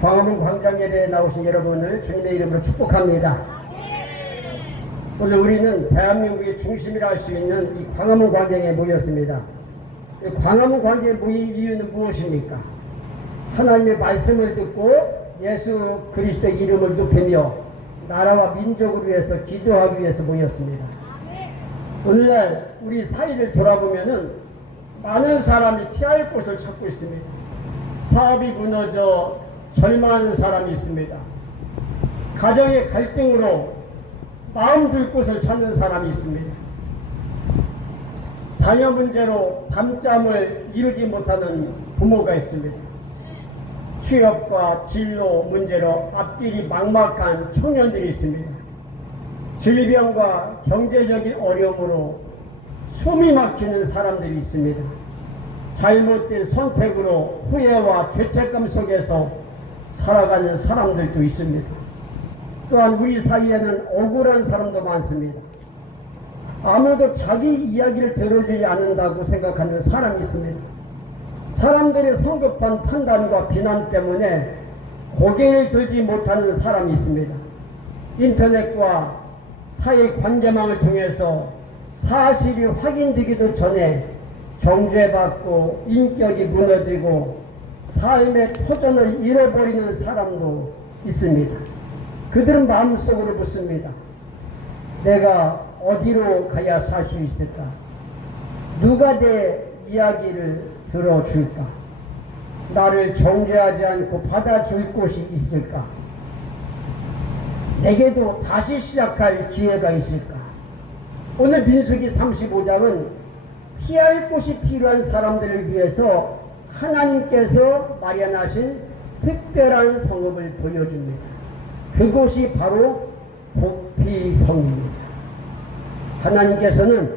광화문 광장예배에 나오신 여러분을 주님의 이름으로 축복합니다. 오늘 우리는 대한민국의 중심이라 할 수 있는 이 광화문 광장에 모였습니다. 광화문 광장에 모인 이유는 무엇입니까? 하나님의 말씀을 듣고 예수 그리스도의 이름을 높이며 나라와 민족을 위해서 기도하기 위해서 모였습니다. 오늘날 우리 사회를 돌아보면은 많은 사람이 피할 곳을 찾고 있습니다. 사업이 무너져 절망하는 사람이 있습니다. 가정의 갈등으로 마음 둘 곳을 찾는 사람이 있습니다. 자녀 문제로 밤잠을 이루지 못하는 부모가 있습니다. 취업과 진로 문제로 앞길이 막막한 청년들이 있습니다. 질병과 경제적인 어려움으로 숨이 막히는 사람들이 있습니다. 잘못된 선택으로 후회와 죄책감 속에서 살아가는 사람들도 있습니다. 또한 우리 사이에는 억울한 사람도 많습니다. 아무도 자기 이야기를 들어주지 않는다고 생각하는 사람이 있습니다. 사람들의 성급한 판단과 비난 때문에 고개를 들지 못하는 사람이 있습니다. 인터넷과 사회 관계망을 통해서 사실이 확인되기도 전에 정죄받고 인격이 무너지고 삶의 터전을 잃어버리는 사람도 있습니다. 그들은 마음속으로 묻습니다. 내가 어디로 가야 살 수 있을까? 누가 내 이야기를 들어줄까? 나를 정죄하지 않고 받아줄 곳이 있을까? 내게도 다시 시작할 기회가 있을까? 오늘 민수기 35장은 피할 곳이 필요한 사람들을 위해서 하나님께서 마련하신 특별한 성읍을 보여줍니다. 그곳이 바로 복비성입니다. 하나님께서는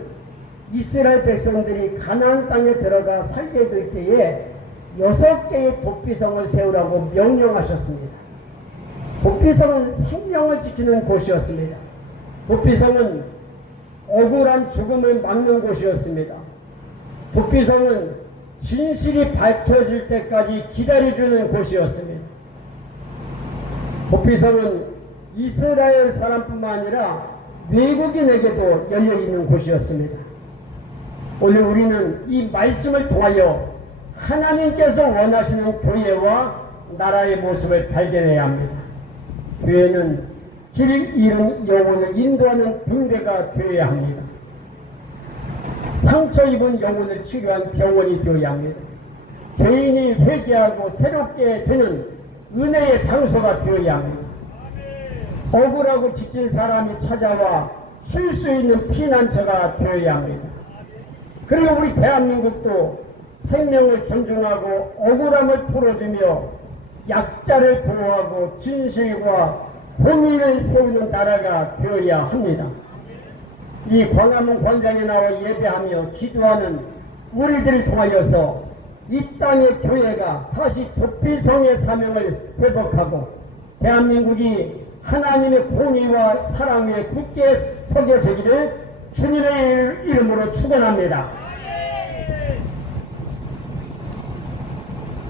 이스라엘 백성들이 가나안 땅에 들어가 살게 될 때에 6개의 복비성을 세우라고 명령하셨습니다. 복비성은 생명을 지키는 곳이었습니다. 복비성은 억울한 죽음을 막는 곳이었습니다. 복비성은 진실이 밝혀질 때까지 기다려주는 곳이었습니다. 복비성은 이스라엘 사람뿐만 아니라 외국인에게도 열려있는 곳이었습니다. 오늘 우리는 이 말씀을 통하여 하나님께서 원하시는 교회와 나라의 모습을 발견해야 합니다. 교회는 길 잃은 영혼을 인도하는 등대가 되어야 합니다. 상처 입은 영혼을 치료한 병원이 되어야 합니다. 죄인이 회개하고 새롭게 되는 은혜의 장소가 되어야 합니다. 억울하고 지친 사람이 찾아와 쉴 수 있는 피난처가 되어야 합니다. 그리고 우리 대한민국도 생명을 존중하고 억울함을 풀어주며 약자를 보호하고 진실과 공의를 세우는 나라가 되어야 합니다. 이 광화문 광장에 나와 예배하며 기도하는 우리들을 통하여서 이 땅의 교회가 다시 복비성의 사명을 회복하고 대한민국이 하나님의 공의와 사랑 위에 굳게 서게 되기를 주님의 이름으로 축원합니다.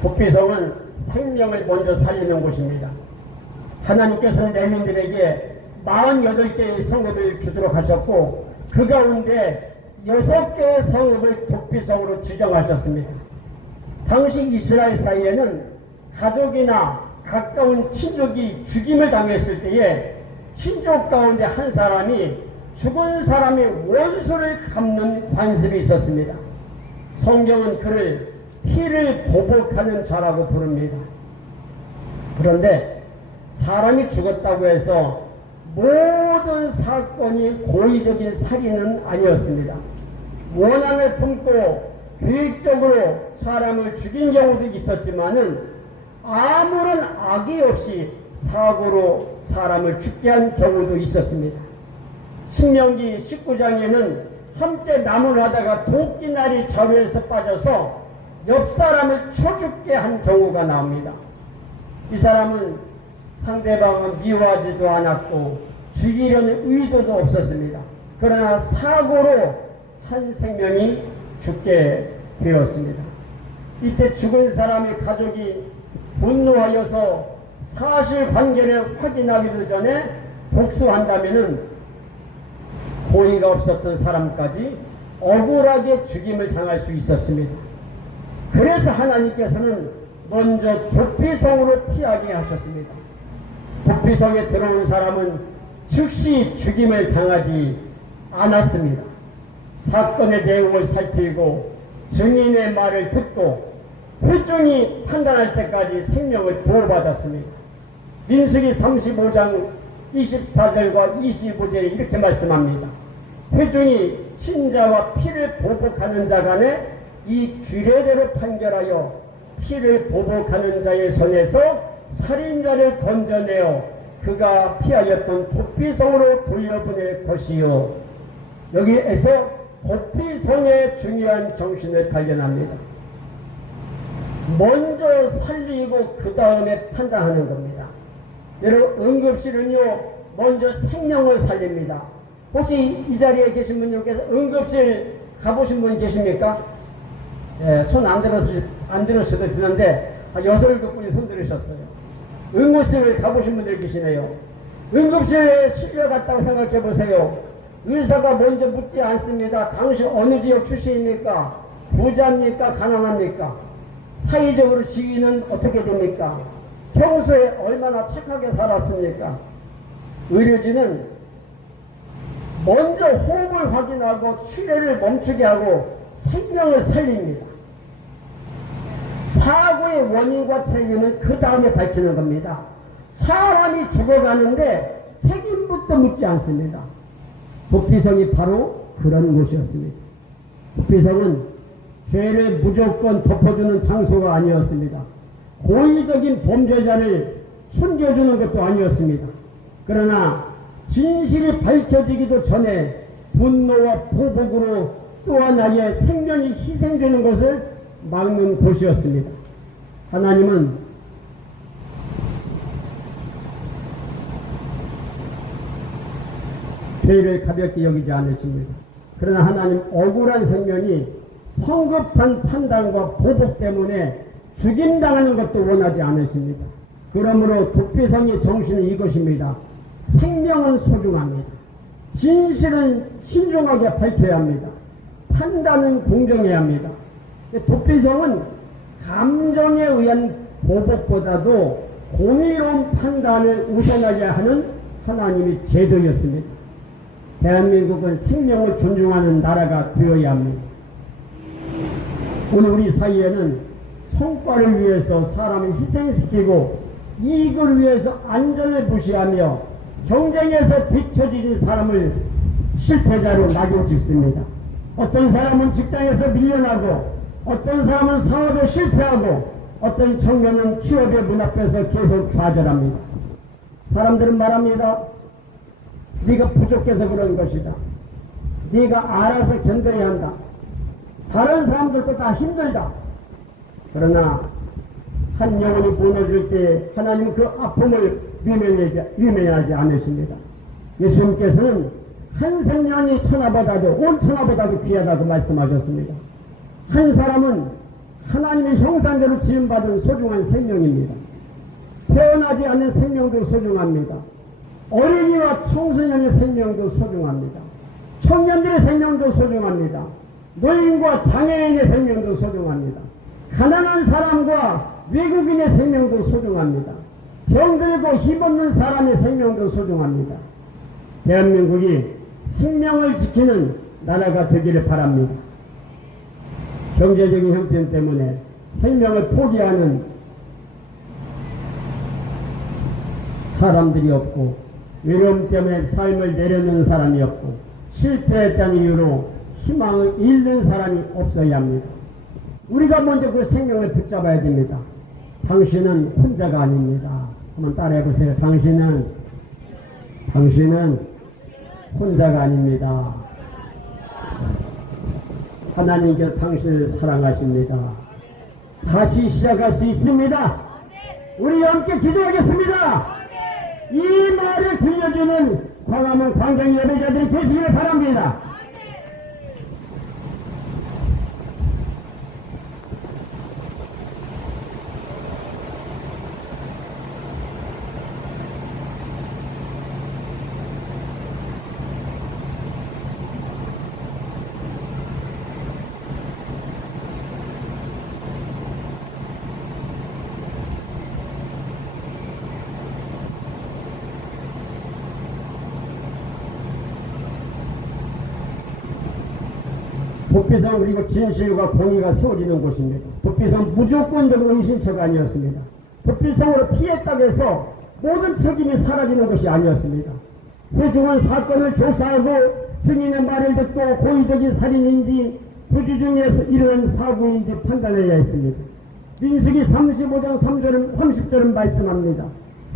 복비성은 생명을 먼저 살리는 곳입니다. 하나님께서는 레민들에게 48개의 성읍을 주도록 하셨고 그 가운데 6개의 성읍을 복비성으로 지정하셨습니다. 당시 이스라엘 사이에는 가족이나 가까운 친족이 죽임을 당했을 때에 친족 가운데 한 사람이 죽은 사람의 원수를 갚는 관습이 있었습니다. 성경은 그를 피를 보복하는 자라고 부릅니다. 그런데 사람이 죽었다고 해서 모든 사건이 고의적인 살인은 아니었습니다. 원한을 품고 계획적으로 사람을 죽인 경우도 있었지만은 아무런 악의 없이 사고로 사람을 죽게 한 경우도 있었습니다. 신명기 19장에는 함께 나무를 하다가 도끼날이 자루에서 빠져서 옆 사람을 쳐 죽게 한 경우가 나옵니다. 이 사람은 상대방은 미워하지도 않았고 죽이려는 의도도 없었습니다. 그러나 사고로 한 생명이 죽게 되었습니다. 이때 죽은 사람의 가족이 분노하여서 사실관계를 확인하기도 전에 복수한다면은 고의가 없었던 사람까지 억울하게 죽임을 당할 수 있었습니다. 그래서 하나님께서는 먼저 도피성으로 피하게 하셨습니다. 도피성에 들어온 사람은 즉시 죽임을 당하지 않았습니다. 사건의 내용을 살피고 증인의 말을 듣고 회중이 판단할 때까지 생명을 보호받았습니다. 민수기 35장 24절과 25절에 이렇게 말씀합니다. 회중이 신자와 피를 보복하는 자 간에 이 규례대로 판결하여 피를 보복하는 자의 손에서 살인자를 건져내어 그가 피하였던 도피성으로 돌려보낼 것이요. 여기에서 도피성의 중요한 정신을 발견합니다. 먼저 살리고 그 다음에 판단하는 겁니다. 여러분, 응급실은요 먼저 생명을 살립니다. 혹시 이 자리에 계신 분 중에서 응급실 가보신 분 계십니까? 예, 손 안 들었어도 되는데 6-7분이 손 들으셨어요. 응급실 가보신 분들 계시네요. 응급실에 실려갔다고 생각해 보세요. 의사가 먼저 묻지 않습니다. 당신 어느 지역 출신입니까? 부자입니까? 가난합니까? 사회적으로 지위는 어떻게 됩니까? 평소에 얼마나 착하게 살았습니까? 의료진은 먼저 호흡을 확인하고 출혈을 멈추게 하고 생명을 살립니다. 사고의 원인과 책임은 그 다음에 밝히는 겁니다. 사람이 죽어가는데 책임부터 묻지 않습니다. 도피성이 바로 그런 곳이었습니다. 도피성은 죄를 무조건 덮어주는 장소가 아니었습니다. 고의적인 범죄자를 숨겨주는 것도 아니었습니다. 그러나 진실이 밝혀지기도 전에 분노와 보복으로 또 하나의 생명이 희생되는 것을 막는 곳이었습니다. 하나님은 죄를 가볍게 여기지 않으십니다. 그러나 하나님 억울한 생명이 성급한 판단과 보복 때문에 죽임당하는 것도 원하지 않으십니다. 그러므로 도피성의 정신은 이것입니다. 생명은 소중합니다. 진실은 신중하게 밝혀야 합니다. 판단은 공정해야 합니다. 도피성은 감정에 의한 보복보다도 공의로운 판단을 우선하게 하는 하나님의 제도였습니다. 대한민국은 생명을 존중하는 나라가 되어야 합니다. 오늘 우리 사이에는 성과를 위해서 사람을 희생시키고 이익을 위해서 안전을 무시하며 경쟁에서 뒤처지는 사람을 실패자로 낙인찍습니다. 어떤 사람은 직장에서 밀려나고 어떤 사람은 사업에 실패하고 어떤 청년은 취업의 문 앞에서 계속 좌절합니다. 사람들은 말합니다. 네가 부족해서 그런 것이다. 네가 알아서 견뎌야 한다. 다른 사람들도 다 힘들다. 그러나 한 영혼이 무너질 때 하나님 그 아픔을 유명하지 않으십니다. 예수님께서는 한 생명이 천하보다도 온 천하보다도 귀하다고 말씀하셨습니다. 한 사람은 하나님의 형상대로 지음받은 소중한 생명입니다. 태어나지 않는 생명도 소중합니다. 어린이와 청소년의 생명도 소중합니다. 청년들의 생명도 소중합니다. 노인과 장애인의 생명도 소중합니다. 가난한 사람과 외국인의 생명도 소중합니다. 병들고 힘없는 사람의 생명도 소중합니다. 대한민국이 생명을 지키는 나라가 되기를 바랍니다. 경제적인 형편 때문에 생명을 포기하는 사람들이 없고 외로움 때문에 삶을 내려놓는 사람이 없고 실패했다는 이유로 희망을 잃는 사람이 없어야 합니다. 우리가 먼저 그 생명을 붙잡아야 됩니다. 당신은 혼자가 아닙니다. 한번 따라해보세요. 당신은 혼자가 아닙니다. 하나님께서 당신을 사랑하십니다. 다시 시작할 수 있습니다. 우리 함께 기도하겠습니다. 이 말을 들려주는 광화문 광장 예배자들이 되시길 바랍니다. 북비성 그리고 진실과 공의가 세워지는 곳입니다. 북비성 무조건적으로 의심처가 아니었습니다. 북비성으로 피했다고 해서 모든 책임이 사라지는 것이 아니었습니다. 회중한 사건을 조사하고 증인의 말을 듣고 고의적인 살인인지 부주 중에서 일어난 사고인지 판단해야 했습니다. 민수기 35장 30절은 말씀합니다.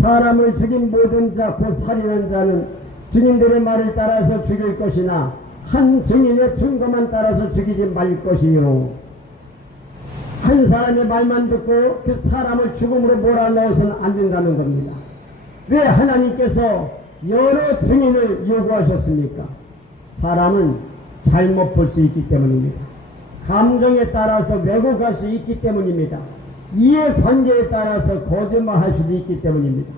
사람을 죽인 모든 자 곧 살인한 자는 증인들의 말을 따라서 죽일 것이나 한 증인의 증거만 따라서 죽이지 말 것이요. 한 사람의 말만 듣고 그 사람을 죽음으로 몰아넣어서는 안 된다는 겁니다. 왜 하나님께서 여러 증인을 요구하셨습니까? 사람은 잘못 볼 수 있기 때문입니다. 감정에 따라서 왜곡할 수 있기 때문입니다. 이해관계에 따라서 거짓말할 수도 있기 때문입니다.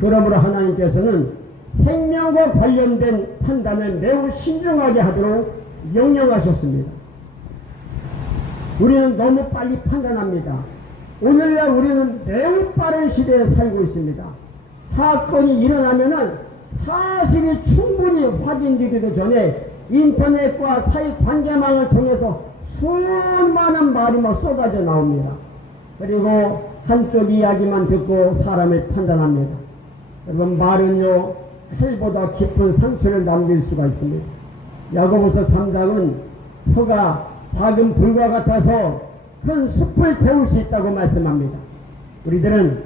그러므로 하나님께서는 생명과 관련된 판단을 매우 신중하게 하도록 명령하셨습니다. 우리는 너무 빨리 판단합니다. 오늘날 우리는 매우 빠른 시대에 살고 있습니다. 사건이 일어나면은 사실이 충분히 확인되기도 전에 인터넷과 사회관계망을 통해서 수많은 말이 막 쏟아져 나옵니다. 그리고 한쪽 이야기만 듣고 사람을 판단합니다. 여러분, 말은요 칼보다 깊은 상처를 남길 수가 있습니다. 야고보서 3장은 소가 작은 불과 같아서 큰 숲을 태울 수 있다고 말씀합니다. 우리들은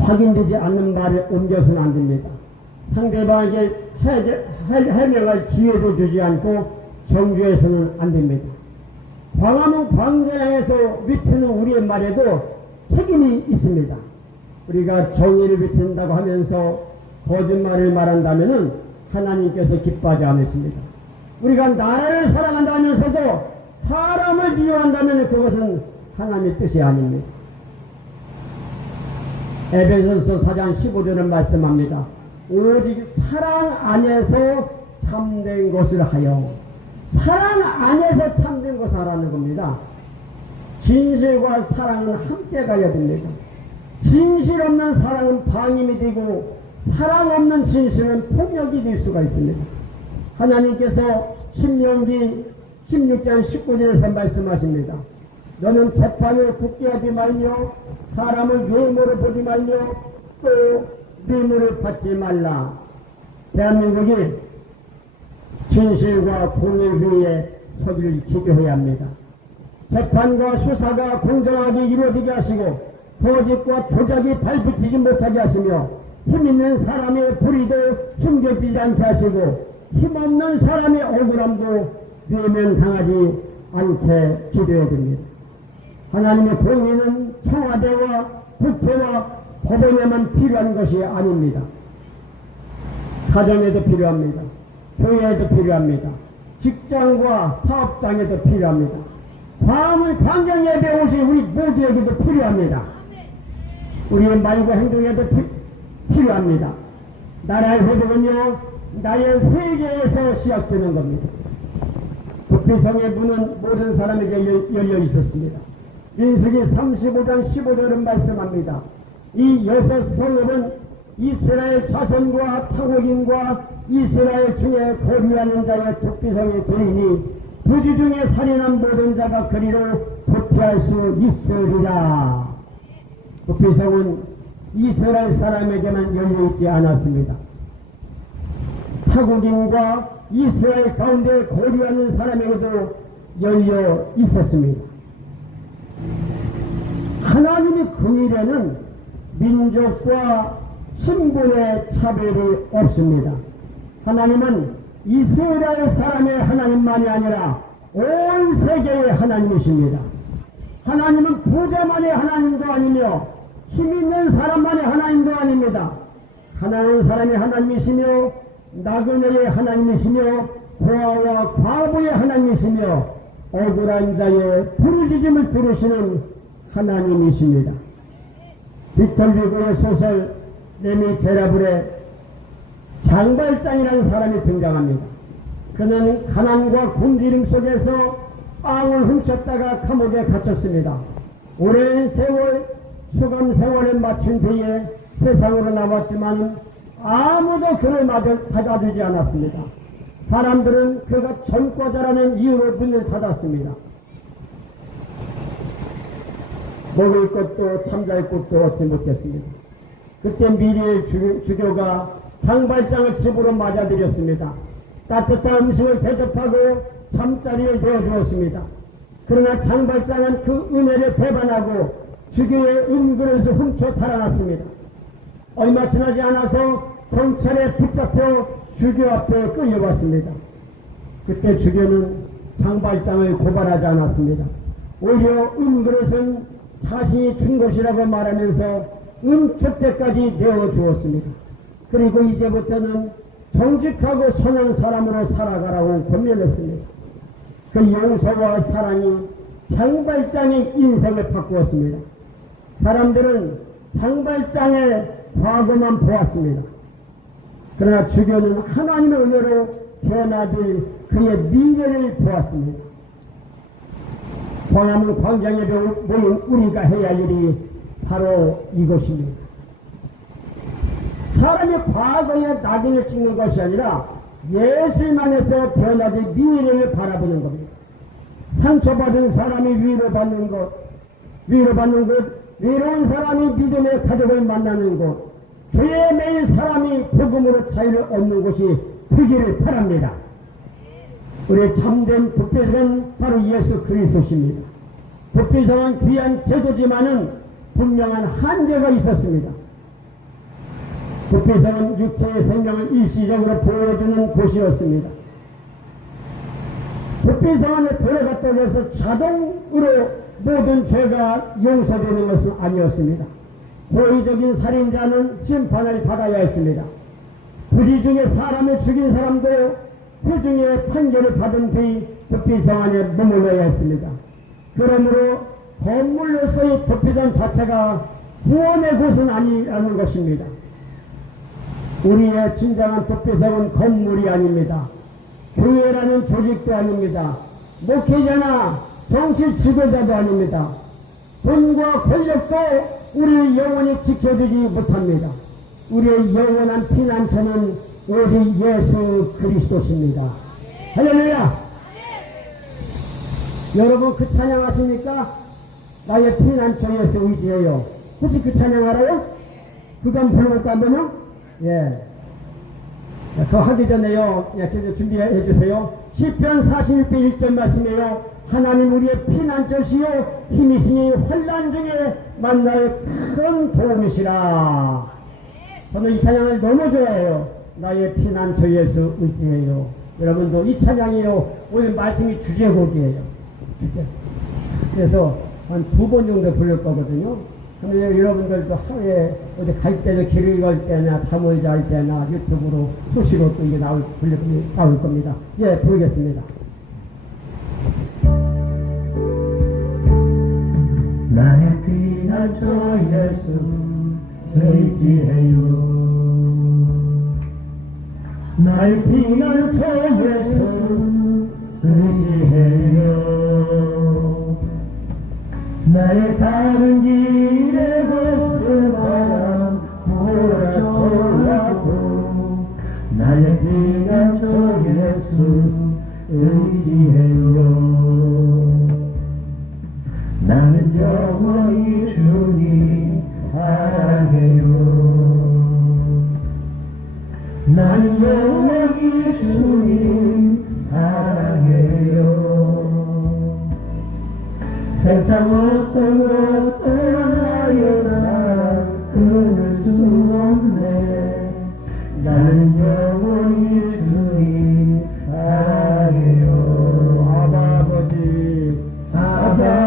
확인되지 않는 말을 옮겨서는 안 됩니다. 상대방에게 해명할 기회도 주지 않고 정죄해서는 안 됩니다. 광화문 광장에서 외치는 우리의 말에도 책임이 있습니다. 우리가 정의를 외친다고 하면서 거짓말을 말한다면 하나님께서 기뻐하지 않으십니다. 우리가 나라를 사랑한다면서도 사람을 미워한다면 그것은 하나님의 뜻이 아닙니다. 에베소서 4장 15절은 말씀합니다. 오직 사랑 안에서 참된 것을 하여, 사랑 안에서 참된 것을 하라는 겁니다. 진실과 사랑은 함께 가야 됩니다. 진실 없는 사랑은 방임이 되고 사랑 없는 진실은 폭력이 될 수가 있습니다. 하나님께서 신명기 16장 19절에서 말씀하십니다. 너는 재판을 굳게 하지 말며 사람을 외모로 보지 말며 또 뇌물을 받지 말라. 대한민국이 진실과 공의 위에 서기를 지켜야 합니다. 재판과 수사가 공정하게 이루어지게 하시고 거짓과 조작이 발붙이지 못하게 하시며 힘있는 사람의 불의도 숨겨지지 않게 하시고 힘없는 사람의 억울함도 외면당하지 않게 기도해야 됩니다. 하나님의 공의는 청와대와 국회와 법원에만 필요한 것이 아닙니다. 가정에도 필요합니다. 교회에도 필요합니다. 직장과 사업장에도 필요합니다. 광화문 광장 예배에 오신 우리 모두에게도 필요합니다. 우리의 말과 행동에도 필요합니다. 나라의 회복은요, 나의 회개에서 시작되는 겁니다. 북비성의 문은 모든 사람에게 열려 있었습니다. 민수기 35장 15절은 말씀합니다. 이 여섯 성읍은 이스라엘 자손과 타국인과 이스라엘 중에 거류하는 자의 북비성에 되리니 부지 중에 살인한 모든 자가 그리로 도피할 수 있으리라. 북비성은 이스라엘 사람에게만 열려있지 않았습니다. 타국인과 이스라엘 가운데 거류하는 사람에게도 열려 있었습니다. 하나님의 긍휼에는 민족과 신분의 차별이 없습니다. 하나님은 이스라엘 사람의 하나님만이 아니라 온 세계의 하나님이십니다. 하나님은 부자만의 하나님도 아니며 힘있는 사람만의 하나님도 아닙니다. 가난한 사람의 하나님이시며 나그네의 하나님이시며 고아와 과부의 하나님이시며 억울한 자의 부르짖음을 들으시는 하나님이십니다. 빅터 휴고의 소설 레미제라블의 장발장이라는 사람이 등장합니다. 그는 가난과 굶주림 속에서 빵을 훔쳤다가 감옥에 갇혔습니다. 오랜 세월 수감 생활을 마친 뒤에 세상으로 나왔지만 아무도 그를 받아주지 않았습니다. 사람들은 그가 전과자라는 이유로 문을 닫았습니다. 먹을 것도 잠잘 곳도 얻지 못했습니다. 그때 미리의 주교가 장발장을 집으로 맞아들였습니다. 따뜻한 음식을 대접하고 잠자리를 대어주었습니다. 그러나 장발장은 그 은혜를 배반하고 주교의 은그릇을 훔쳐 달아났습니다. 얼마 지나지 않아서 경찰에 붙잡혀 주교 앞에 끌려갔습니다. 그때 주교는 장발장을 고발하지 않았습니다. 오히려 은그릇은 자신이 준 것이라고 말하면서 은촛대까지 내어주었습니다. 그리고 이제부터는 정직하고 선한 사람으로 살아가라고 권면했습니다. 그 용서와 사랑이 장발장의 인생을 바꾸었습니다. 사람들은 장발장의 과거만 보았습니다. 그러나 주교는 하나님의 은혜로 변화될 그의 미래를 보았습니다. 광화문 광장에 모인 우리가 해야 할 일이 바로 이것입니다. 사람이 과거의 낙인을 찍는 것이 아니라 예술만 해서 변화될 미래를 바라보는 겁니다. 상처받은 사람이 위로받는 것, 외로운 사람이 믿음의 가족을 만나는 곳, 죄에 매인 사람이 복음으로 자유를 얻는 곳이 되기를 바랍니다. 우리의 참된 부패성은 바로 예수 그리스도십니다. 부패성은 귀한 제도지만은 분명한 한계가 있었습니다. 부패성은 육체의 생명을 일시적으로 보여주는 곳이었습니다. 부패성 안에 들어갔다고 해서 자동으로 모든 죄가 용서되는 것은 아니었습니다. 고의적인 살인자는 심판을 받아야 했습니다. 부지 중에 사람을 죽인 사람도 회중의 판결을 받은 뒤 부패성 안에 머물러야 했습니다. 그러므로 건물로서의 부패성 자체가 구원의 곳은 아니라는 것입니다. 우리의 진정한 부패성은 건물이 아닙니다. 교회라는 조직도 아닙니다. 목회자나 정치 지도자도 아닙니다. 돈과 권력도 우리의 영혼이 지켜주지 못합니다. 우리의 영원한 피난처는 오직 예수 그리스도십니다. 할렐루야! 여러분 그 찬양 아십니까? 나의 피난처 예수 의지해요. 혹시 그 찬양 알아요? 그거 한번 불러볼까 한번요? 예. 저 하기 전에요. 예, 준비해 주세요. 시편 41편 1절 말씀이에요. 하나님 우리의 피난처시요 힘이시니 환난 중에 만날 큰 도움이시라. 저는 이 찬양을 너무 좋아해요. 나의 피난처 예수 의지해요. 여러분도 이 찬양이요 오늘 말씀이 주제곡이에요. 그래서 한 2번 정도 부를 거거든요. 그러면 여러분들도 하루에 어디 갈 때도 길을 갈 때나 잠을 잘 때나 유튜브로 수시로 또 이게 나올 겁니다. 예, 부르겠습니다. 나의 피난처 예수 의지해요. 나의 피난처 예수 의지해요. 나의 가는 길에 곳을 바람 몰아쳐와도 나의 피난처 예수 의지해요. 나는 영원히 주님 사랑해요. 나는 영원히 주님 사랑해요. 세상 어떤 것 나의 사랑 끊을 수 없네. 나는 영원히 주님 사랑해요. 아바 아버지, 아버지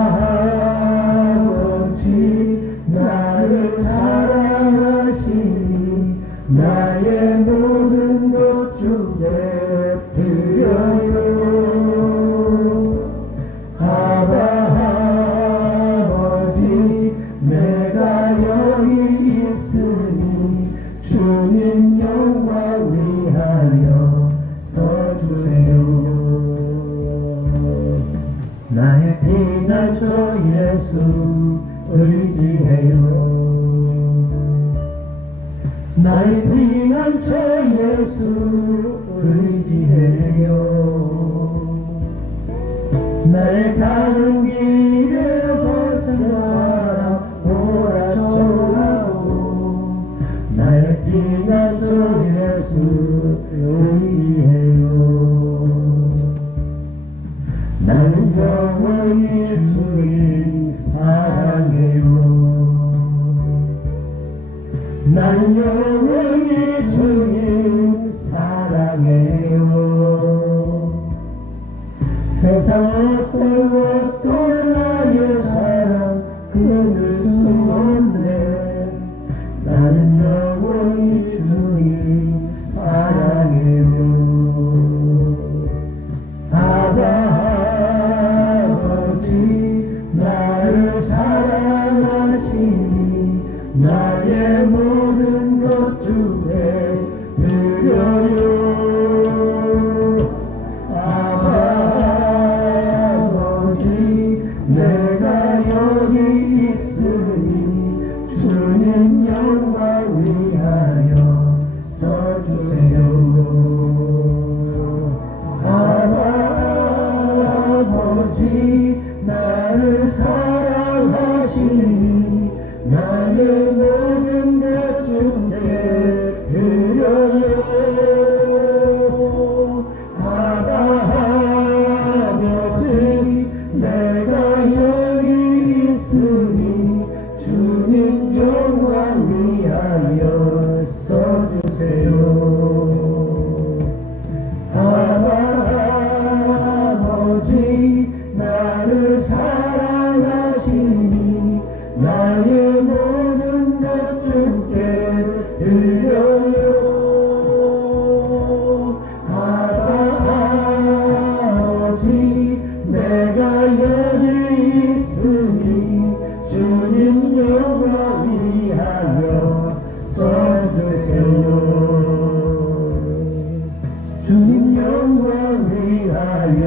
나를 사랑하시니 나의 모든 것 주께 드려요. 아버지 내가 여기 있으니 주님 영광 위하여 서주세요. 나의 피난처 예수 의지해요. 나의 피난처 예수 의지해요. 나는 영원히 주님 사랑해요. 세상 어떤 것도 나의 사랑 끊을 수 없네. 나는 영원히 주님 사랑해요. 아버지 나를 사랑하시니 나의 모든 것 주에 드려요. 아버지 내가 여기 있으니 주님 영광 위하여 써주세요. 아버지 나를 사랑하시니 나의 모든 것 주께 드려요. 아버지 내가 여기 있으니 주님 영광 위하여 써주세요. 아버지 나를 사랑하시니 나의 모든 것 주께 드려요. 아버지 내가 여기 있으니 주님 영광 위하여 써주세요. 주님 영광 위하여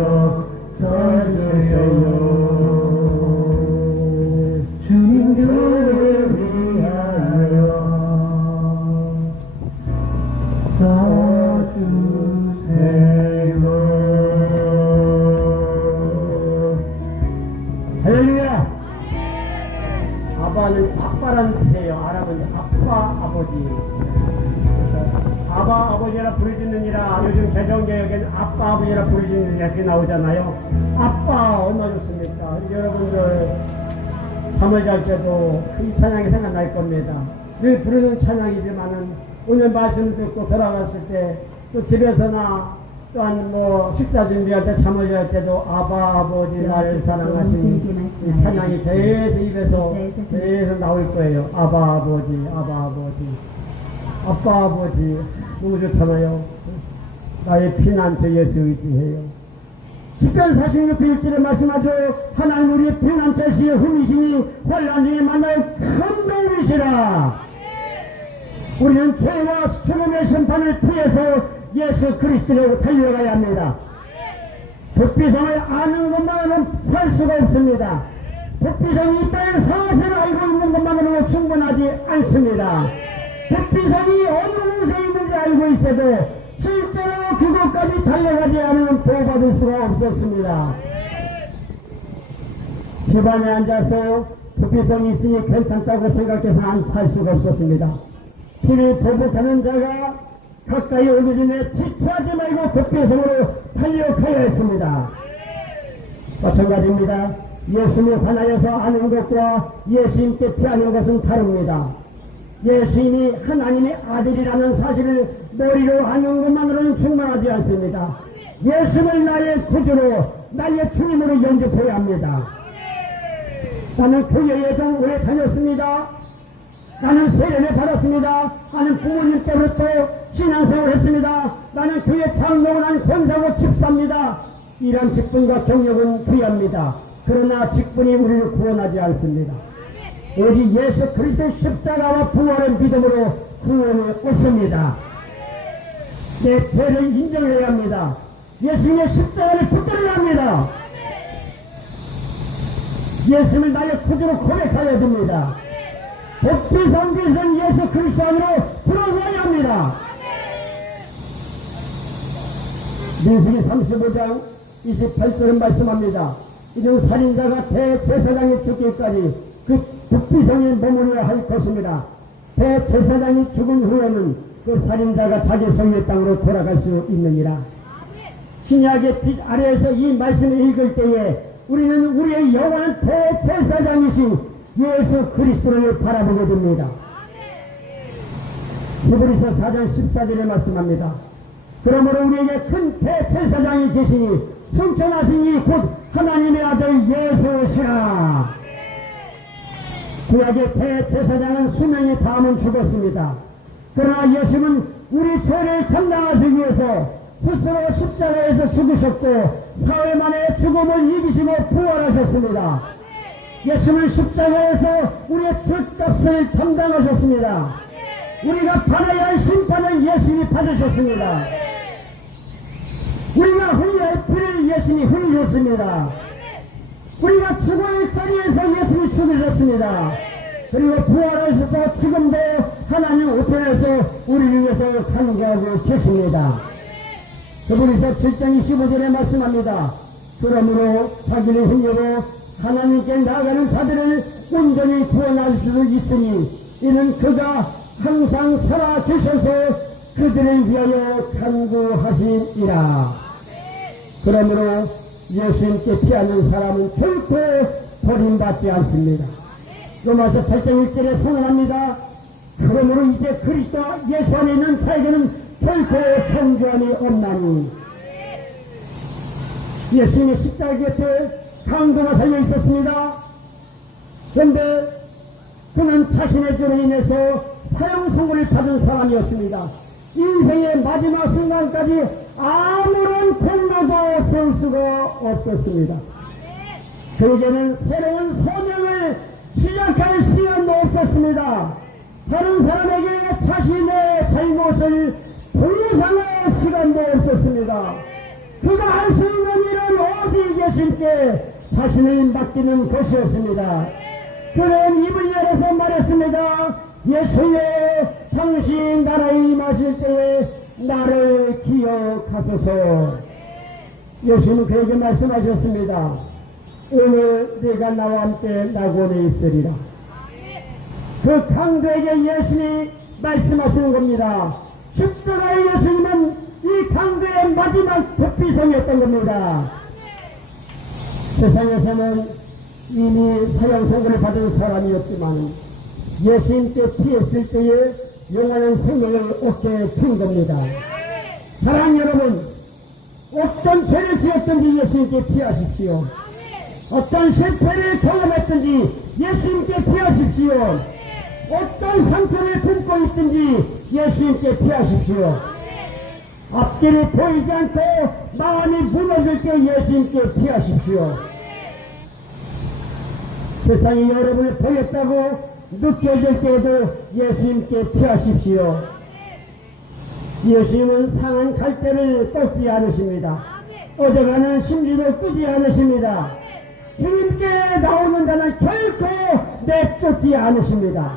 써주세요. 주님 교회 위하여 써주세요. 할렐루야. 아빠는 아빠라는 뜻이에요. 알아보니 아빠 아버지. 아바 아버지라 부르짖느니라. 요즘 개정개혁에는 아빠 아버지라 부르짖느니라 이렇게 나오잖아요. 아빠 얼마나 좋습니까? 여러분들 잠을 잘 때도 이 찬양이 생각날 겁니다. 늘 부르는 찬양이지만은 오늘 말씀 듣고 돌아갔을 때 또 집에서나 또한 뭐 식사 준비할 때 잠을 잘 때도 아바 아버지 나를 사랑하시니 이 찬양이 계속 입에서 계속 나올 거예요. 아바 아버지 아바 아버지 아빠 아버지 너무 좋잖아요. 나의 피난처 예수 의지해요. 10편 46편 1절에 말씀하죠. 하나님 우리의 피난처시여 흠이시니 환난 중에 만나요 큰 도움이시라. 우리는 죄와 죽음의 심판을 피해서 예수 그리스도로 달려가야 합니다. 독비성을 아는 것만으로는 살 수가 없습니다. 독비성이 이 땅의 사실을 알고 있는 것만으로는 충분하지 않습니다. 독비성이 어느 곳에 있는지 알고 있어도 실제로 그곳까지 달려가지 않으면 보호받을 수가 없었습니다. 집안에 앉아서 독비성이 있으니 괜찮다고 생각해서는 살 수가 없었습니다. 피를 보복하는 자가 가까이 오기 전에 지체하지 말고 독비성으로 달려가야 했습니다. 마찬가지입니다. 예수님에 관하여서 아는 것과 예수님께 피하는 것은 다릅니다. 예수님이 하나님의 아들이라는 사실을 머리로 아는 것만으로는 충분하지 않습니다. 예수를 나의 구주로 나의 주님으로 영접해야 합니다. 나는 교회에도 오래 다녔습니다. 나는 세례를 받았습니다. 나는 부모님 때부터 신앙생활을 했습니다. 나는 교회 창동을 한 권사고 집사입니다. 이런 직분과 경력은 귀합니다. 그러나 직분이 우리를 구원하지 않습니다. 오직 예수 그리스도의 십자가와 부활의 믿음으로 구원을 얻습니다. 내 죄를 인정해야 합니다. 예수님의 십자가를 붙들어야 합니다. 예수님을 나의 구주로 고백하여야 됩니다. 독비성비선 예수 그리스도 안으로 들어가야 합니다. 민수기 35장 28절은 말씀합니다. 이는 살인자가 대제사장이 죽기까지 그 독비성에 머무르야 할 것입니다. 대제사장이 죽은 후에는 그 살인자가 자기 성의 땅으로 돌아갈 수 있느니라. 신약의 빛 아래에서 이 말씀을 읽을 때에 우리는 우리의 영원한 대제사장이신 예수 그리스도를 바라보게 됩니다. 히브리서 4장 14절에 말씀합니다. 그러므로 우리에게 큰 대제사장이 계시니 승천하신 이 곧 하나님의 아들 예수시라. 구약의 대제사장은 수명이 다하면 죽었습니다. 그러나 예수는 우리 죄를 감당하기 위해서 스스로 십자가에서 죽으셨고 사흘 만에 죽음을 이기시고 부활하셨습니다. 예수는 십자가에서 우리의 죄값을 감당하셨습니다. 우리가 받아야 할 심판을 예수님이 받으셨습니다. 우리가 흘려야 할 피를 예수님이 흘리셨습니다. 우리가 죽을 자리에서 예수님이 죽으셨습니다. 그리고 부활하셔서 지금도 하나님 우편에서 우리를 위해서 간구하고 계십니다. 히브리서 7장 25절에 말씀합니다. 그러므로 자기를 힘으로 하나님께 나아가는 자들을 온전히 구원할 수 있으니 이는 그가 항상 살아계셔서 그들을 위하여 간구하시니라. 그러므로 예수님께 피하는 사람은 결코 버림받지 않습니다. 로마서 8장 1절에 선언합니다. 그러므로 이제 그리스도 예수 안에 있는 자에게는 결코 정죄함이 없나니. 예수님의 십자가 곁에 강도가 달려 있었습니다. 그런데 그는 자신의 죄로 인해서 사형 선고를 받은 사람이었습니다. 인생의 마지막 순간까지 아무런 공로도 세울 수가 없었습니다. 그에게는 새로운 소명을 시작할 시간도 없었습니다. 다른 사람에게 자신의 잘못을 돌려상할 시간도 없었습니다. 그가 할 수 있는 일은 오직 예수님께 자신을 맡기는 것이었습니다. 그는 입을 열어서 말했습니다. 예수여, 당신 나라에 임하실 때에 나를 기억하소서. 예수님은 그에게 말씀하셨습니다. 오늘 네가 나와 함께 낙원에 있으리라. 그 강도에게 예수님이 말씀하시는 겁니다. 십자가의 예수님은 이 강도의 마지막 도피성이었던 겁니다. 세상에서는 이미 사형 선고를 받은 사람이었지만 예수님께 피했을 때에 영원한 생명을 얻게 된 겁니다. 사랑하는 여러분, 어떤 죄를 지었든지 예수님께 피하십시오. 어떤 실패를 경험했든지 예수님께 피하십시오. 어떤 상처를 품고 있든지 예수님께 피하십시오. 앞길이 보이지 않고 마음이 무너질 때 예수님께 피하십시오. 세상이 여러분을 버렸다고 느껴질 때에도 예수님께 피하십시오. 예수님은 상한 갈대를 꺾지 않으십니다. 어져가는 심지도 끄지 않으십니다. 주님께 나오는 자는 결코 내쫓지 않으십니다.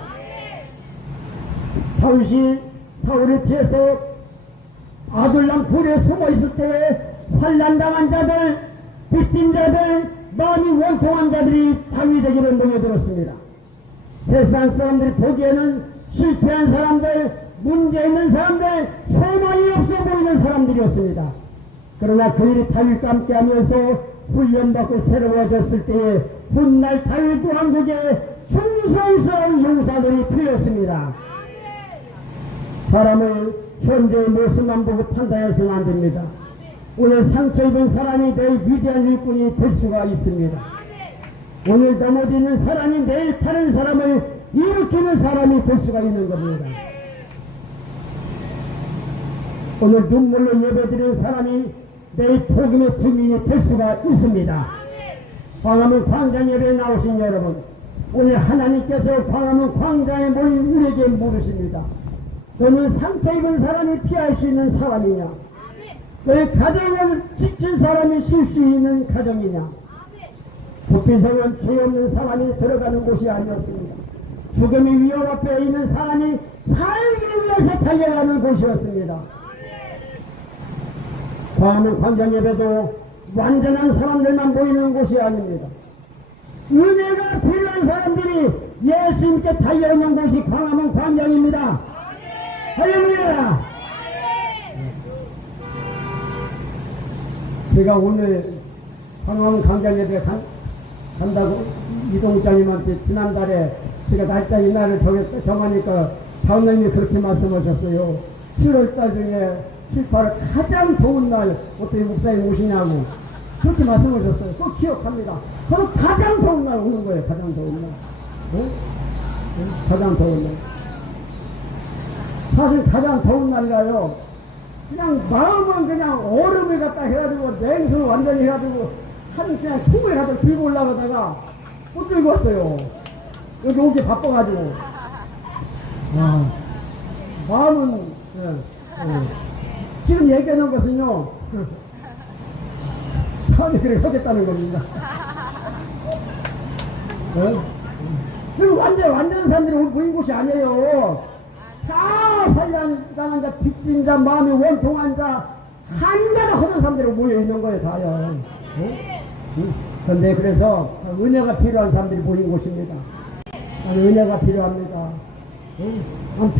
다윗이 사울을 피해서 아둘람 굴에 숨어 있을 때에 산란당한 자들, 빚진 자들, 마음이 원통한 자들이 다윗에게로 모여들었습니다. 세상 사람들이 보기에는 실패한 사람들, 문제 있는 사람들, 소망이 없어 보이는 사람들이었습니다. 그러나 그들이 다윗과 함께 하면서 훈련받고 새로워졌을 때에 훗날 다윗 왕국에 충성스러운 용사들이 필요했습니다. 사람을 현재의 모습만 보고 판단해서는 안 됩니다. 오늘 상처 입은 사람이 내일 위대한 일꾼이 될 수가 있습니다. 오늘 넘어지는 사람이 내일 다른 사람을 일으키는 사람이 될 수가 있는 겁니다. 오늘 눈물로 예배드리는 사람이 내일 복음의 증인이 될 수가 있습니다. 광화문 광장 예배에 나오신 여러분, 오늘 하나님께서 광화문 광장에 모인 우리에게 물으십니다. 너는 상처 입은 사람이 피할 수 있는 사람이냐? 너의 가정을 지친 사람이 쉴 수 있는 가정이냐? 도피성은 죄 없는 사람이 들어가는 곳이 아니었습니다. 죽음의 위협 앞에 있는 사람이 살기 위해서 달려가는 곳이었습니다. 광화문 광장 예배도 완전한 사람들만 모이는 곳이 아닙니다. 은혜가 필요한 사람들이 예수님께 달려있는 곳이 광화문 광장입니다. 할렐루야! 제가 오늘 광화문 광장 예배 간다고 이동장님한테 지난달에 제가 날짜 이날을 정하니까 장로님이 그렇게 말씀하셨어요. 7월달 중에 7, 8월 가장 더운 날 어떻게 목사님 오시냐고 그렇게 말씀하셨어요. 꼭 기억합니다. 저는 가장 더운 날 오는 거예요. 가장 더운 날. 가장 더운 날. 사실 가장 더운 날가요. 그냥 마음은 그냥 얼음을 갖다 해가지고 냉수를 완전히 해가지고 한 그냥 통을 갖다 들고 올라가다가 못 들고 왔어요. 여기 오기 바빠가지고. 마음은 지금 얘기하는 것은요. 처음에 그래 하겠다는 겁니다. 그리고 완전 사람들이 모인 곳이 아니에요. 다 환란당한 자, 빚진 자, 마음이 원통한 자, 한가닥 하는 사람들이 모여 있는 거예요, 다요. 그런데 그래서 은혜가 필요한 사람들이 모인 곳입니다. 은혜가 필요합니다.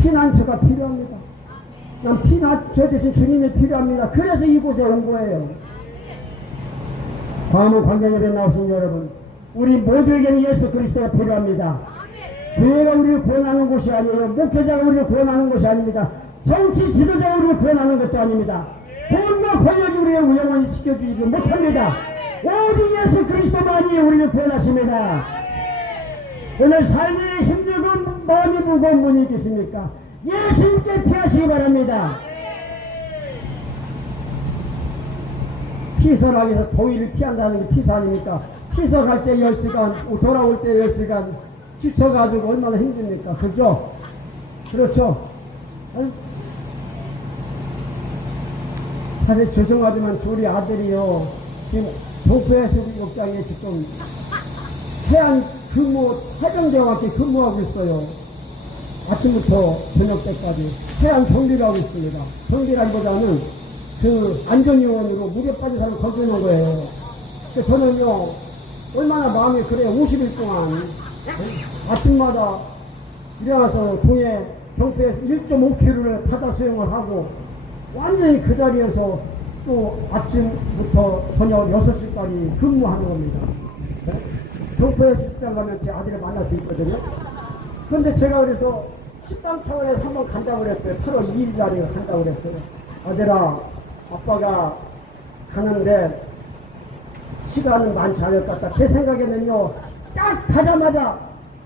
피난처가 필요합니다. 피난처 대신 주님이 필요합니다. 그래서 이곳에 온 거예요. 광화문 광장예배 나오신 여러분, 우리 모두에게는 예수 그리스도가 필요합니다. 교회가 우리를 구원하는 곳이 아니에요. 목회자가 우리를 구원하는 것이 아닙니다. 정치 지도자가 우리를 구원하는 것도 아닙니다. 돈과 권력이 우리의 영원히 지켜주지 못합니다. 오직 예수 그리스도만이 우리를 구원하십니다. 오늘 삶에 힘들고 마음이 무거운 분이 계십니까? 예수님께 피하시기 바랍니다. 피서락에서 더위를 피한다는 게 피서 아닙니까? 피서 갈 때 10시간, 돌아올 때 10시간, 지쳐가지고 얼마나 힘듭니까? 그죠? 그렇죠? 사실 죄송하지만 우리 아들이요, 지금 동포해수욕장에 지금 해안 근무, 해병대와 함께 근무하고 있어요. 아침부터 저녁 때까지. 해안 정비를 하고 있습니다. 정비라기보다는 그 안전요원으로 물에 빠진 사람을 건져놓은 거예요. 저는요, 얼마나 마음이 그래요. 50일 동안. 아침마다 일어나서 동해 경포에서 1.5km를 바다 수영을 하고 완전히 그 자리에서 또 아침부터 저녁 6시까지 근무하는 겁니다. 경포에 식당 가면 제 아들을 만날 수 있거든요. 그런데 제가 그래서 식당 차원에서 한번 간다고 그랬어요. 8월 2일 날에 간다고 그랬어요. 아들아, 아빠가 가는데 시간은 많지 않을 것 같다. 제 생각에는요, 딱 가자마자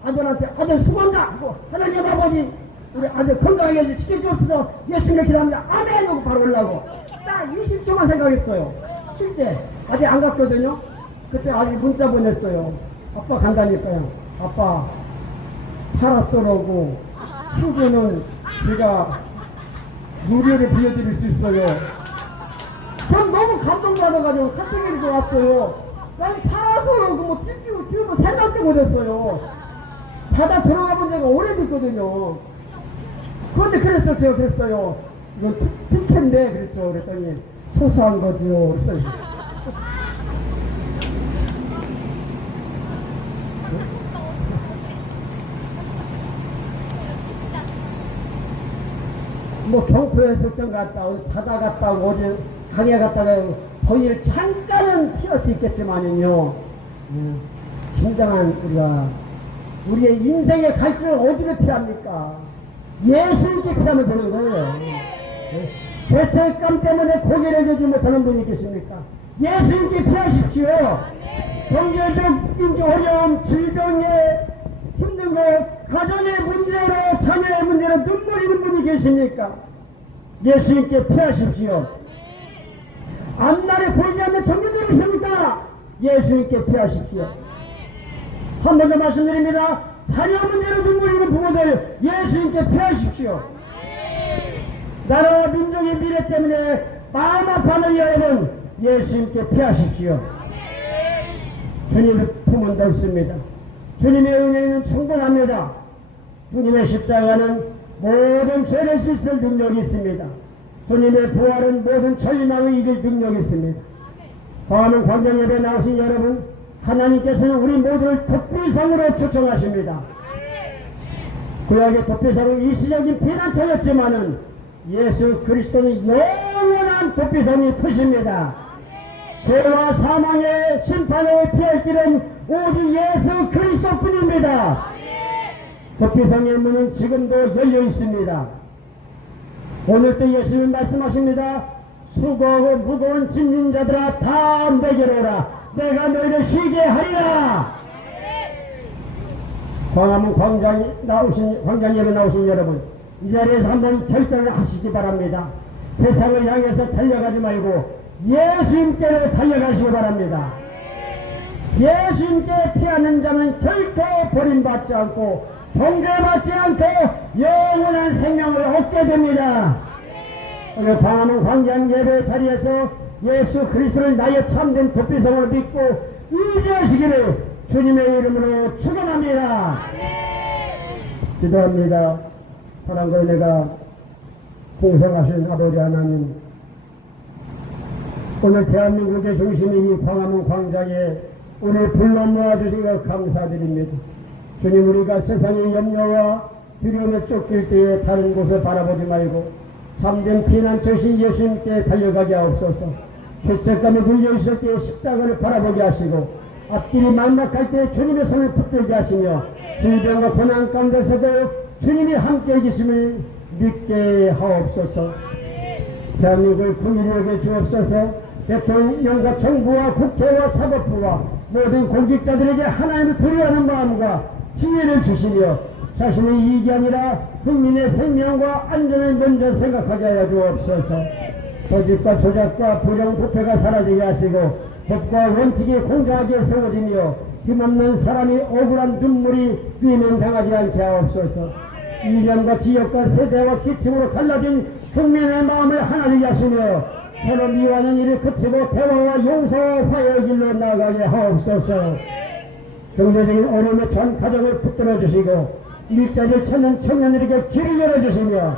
아들한테 아들 수고한다 하고 하나님 아버지 우리 아들 건강하게 지켜주옵소서 예수님을 기도합니다. 아멘 하고 바로 올라고 딱 20초만 생각했어요. 실제 아직 안 갔거든요. 그때 아직 문자 보냈어요. 아빠 간다니까요. 아빠 파라솔하고 친구는 제가 무료로 빌려드릴 수 있어요. 전 너무 감동받아가지고 카톡에도 왔어요. 난 파라솔하고 뭐 찢기고 튀우고 생각도 못했어요. 바다 들어가본 지가 오래됐거든요. 그런데 그래서 제가 그랬어요. 이건 특혜인데 그랬죠. 그랬더니 소소한 거지요. 그랬어요. 뭐 경포에 설정 갔다 어디 바다 갔다 어디 강에 갔다가 더위를 잠깐은 피할 수 있겠지만은요, 진정한 우리의 인생의 갈증을 어디로 피합니까? 예수님께 피하면 되는 거예요. 죄책감 때문에 고개를 들지 못하는 분이 계십니까? 예수님께 피하십시오. 경제적 인지 어려움, 질병에 힘든 것, 가정의 문제로, 자녀의 문제로 눈물 있는 분이 계십니까? 예수님께 피하십시오. 앞날에 보이지 않는 정죄들이 있습니까? 예수님께 피하십시오. 한 번 더 말씀드립니다. 자녀 문제로 눈물 있는 부모들 예수님께 피하십시오. 나라 민족의 미래 때문에 마음 아파하는 여러분 예수님께 피하십시오. 주님의 품은 넓습니다. 주님의 은혜는 충분합니다. 주님의 십자가는 모든 죄를 씻을 능력이 있습니다. 주님의 부활은 모든 절망을 이길 능력이 있습니다. 광화문 광장예배 나오신 여러분, 하나님께서는 우리 모두를 도피성으로 초청하십니다. 구약의 도피성은 일시적인 피난처였지만은 예수 그리스도는 영원한 도피성이 크십니다. 죄와 사망의 심판을 피할 길은 오직 예수 그리스도뿐입니다. 도피성의 문은 지금도 열려 있습니다. 오늘도 예수님 말씀하십니다. 수고하고 무거운 짐진 자들아 다 내게로 오라. 내가 너희를 쉬게 하리라. 광화문 광장 예배 나오신 여러분, 이 자리에서 한번 결단을 하시기 바랍니다. 세상을 향해서 달려가지 말고 예수님께로 달려가시기 바랍니다. 예수님께 피하는 자는 결코 버림받지 않고 정죄받지 않고 영원한 생명을 얻게 됩니다. 오늘 광화문 광장 예배 자리에서 예수 그리스도를 나의 참된 도피성으로 믿고 의지하시기를 주님의 이름으로 축원합니다. 기도합니다. 사랑과 은혜가 풍성하신 아버지 하나님, 오늘 대한민국의 중심인 이 광화문 광장에 우리 불러 모아주시고 감사드립니다. 주님, 우리가 세상의 염려와 두려움에 쫓길 때에 다른 곳을 바라보지 말고 참된 피난처신 예수님께 달려가게 하옵소서. 죄책감에 물려있을 때에 십자가를 바라보게 하시고 앞길이 막막할 때 주님의 손을 붙들게 하시며 질병과 고난 가운데서도 주님이 함께 계심을 믿게 하옵소서. 대한민국을 국민에게 주옵소서. 대통령과 정부와 국회와 사법부와 모든 공직자들에게 하나님을 두려워하는 마음과 지혜를 주시며 자신의 이익이 아니라 국민의 생명과 안전을 먼저 생각하게 하여 주옵소서. 조직과 조작과 부정 부패가 사라지게 하시고 법과 원칙이 공정하게 세워지며 힘없는 사람이 억울한 눈물이 위면당하지 않게 하옵소서. 이념과 지역과 세대와 기층으로 갈라진 국민의 마음을 하나되게 하시며 서로 미워하는 일을 그치고 대화와 용서와 화해의 길로 나아가게 하옵소서. 경제적인 어려움에 전 가정을 붙들어 주시고 일자리를 찾는 청년들에게 길을 열어주시며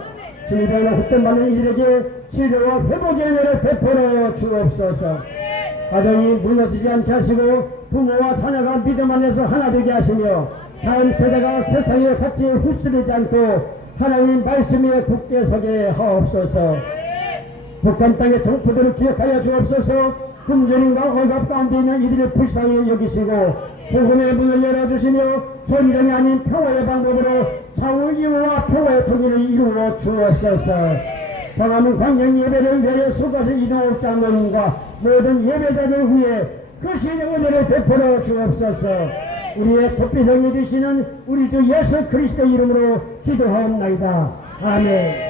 질병으로 헛돈받는 이들에게 치료와 회복의 은혜를 베풀어 주옵소서. 가정이 무너지지 않게 하시고 부모와 자녀가 믿음 안에서 하나 되게 하시며 다음 세대가 세상에 같이 휩쓸리지 않고 하나님 말씀 위에 굳게 서게 하옵소서. 북한 땅의 동포들을 기억하여 주옵소서. 굶주림과 억압 가운데 있는 이들을 불쌍히 여기시고 복음의 문을 열어주시며 전쟁이 아닌 평화의 방법으로 좌우 이웃과 평화의 통일을 이루어 주옵소서. 광화문 광장 예배를 위하여 수고하신 이동욱 장로님과 모든 예배자들 위해 그 신의 은혜를 베풀어 주옵소서. 우리의 도피성이 되시는 우리 주 예수 그리스도 이름으로 기도하옵나이다. 아멘.